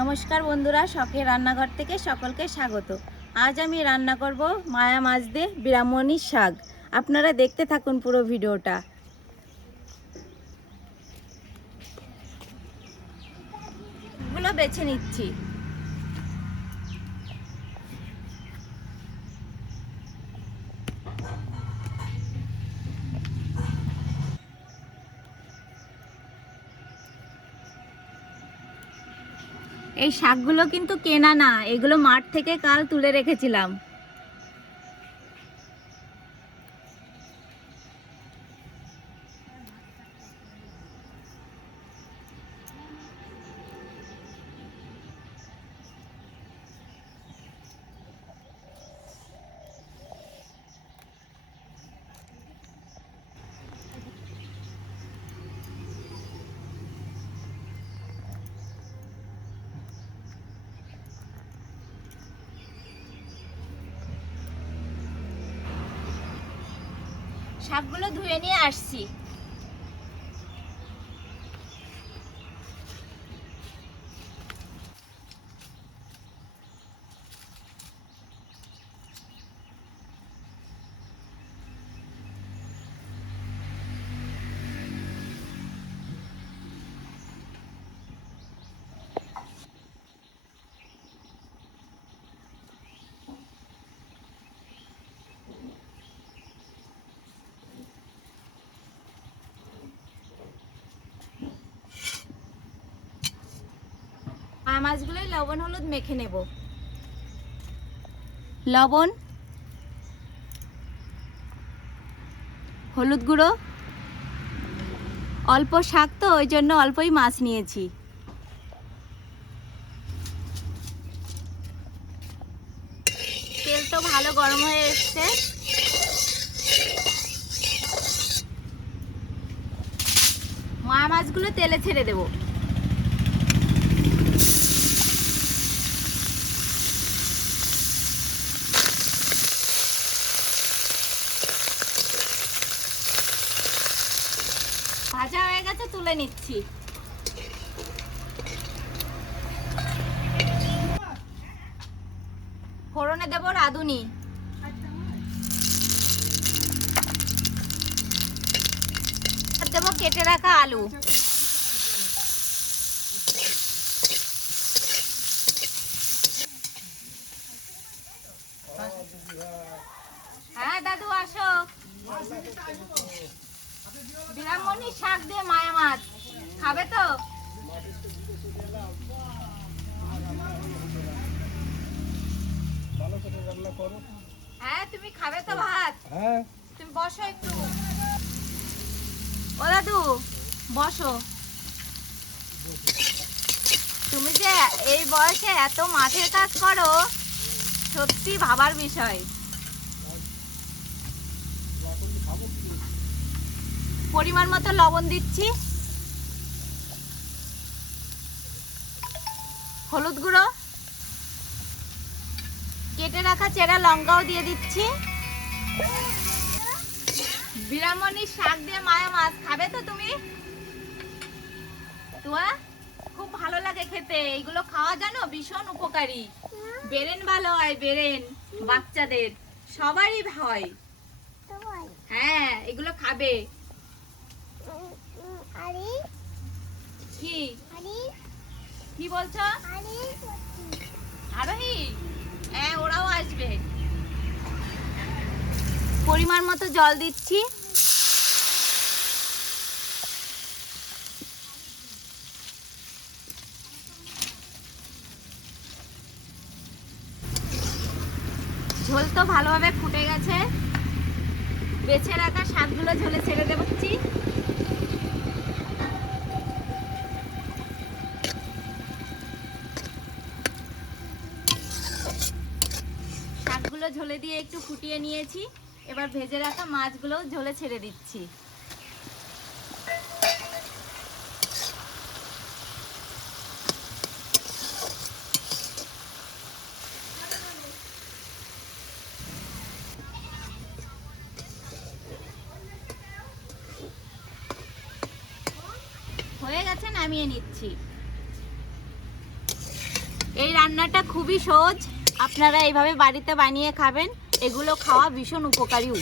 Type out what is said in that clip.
নমস্কার বন্ধুরা, শখের রান্নাঘর থেকে সকলকে স্বাগত। আজ আমি রান্না করব মায়া মাছ দিয়ে বিরামণির শাক। আপনারা দেখতে থাকুন পুরো ভিডিওটা। বেছে নিচ্ছি। এই শাকগুলো কিন্তু কেনা না এগুলো মাঠ থেকে কাল তুলে রেখেছিলাম। শাকগুলো ধুয়ে নিয়ে আসছি। মাছগুলোই লবণ, হলুদ মেখে নেব। লবণ, হলুদ গুঁড়ো, অল্প শাক তো, ওই জন্য অল্পই মাছ নিয়েছি। তেল তো ভালো গরম হয়ে এসছে। মা মাছগুলো তেলে ছেড়ে দেবো। ভাজা হয়ে গেছে, তুলে নিচ্ছি। ফোড়নে দেবো রাঁধুনি। দেবো কেটে রাখা আলু। হ্যাঁ দাদু, আসো। বিরামণি শাক দিয়ে মায়া মাছ। খাবে তো? হ্যাঁ তুমি খাবে তো ভাত? হ্যাঁ। তুমি বসো একটু। ও দাদু বসো। তুমি যে এই বয়সে এত মাঠের কাজ করো সত্যি ভাবার বিষয়। পরিমাণ মতো লবণ দিচ্ছি। হলুদ গুঁড়ো। কেটে রাখা চেরা লঙ্কাও দিয়ে দিচ্ছি। বিরামণি শাক দিয়ে মায়া মাছ খাবে তো তুমি? তুয়া খুব ভালো লাগে খেতে। এইগুলো খাওয়া জানো? ভীষণ উপকারী। বেরেন ভালো হয় বেরেন। বাচ্চাদের। সবারই হয়। হ্যাঁ এগুলো খাবে। কি? কি বলছো? আরোহী? হ্যাঁ ওরাও আসবে। পরিমাণ মতো জল দিচ্ছি। ঝোল তো ভালোভাবে ফুটে গেছে। বেছে রাখা শাকগুলো ঝোলে ছেড়ে দেবচ্ছি শাকগুলো ঝোলে দিয়ে একটু ফুটিয়ে নিয়েছি। এবার ভেজে রাখা মাছগুলো ঝোলে ছেড়ে দিচ্ছি। হয়ে গেছে, নামিয়ে নিচ্ছি। এই রান্নাটা খুবই সহজ। আপনারা এইভাবে বাড়িতে বানিয়ে খাবেন এগুলো খাওয়া ভীষণ উপকারীও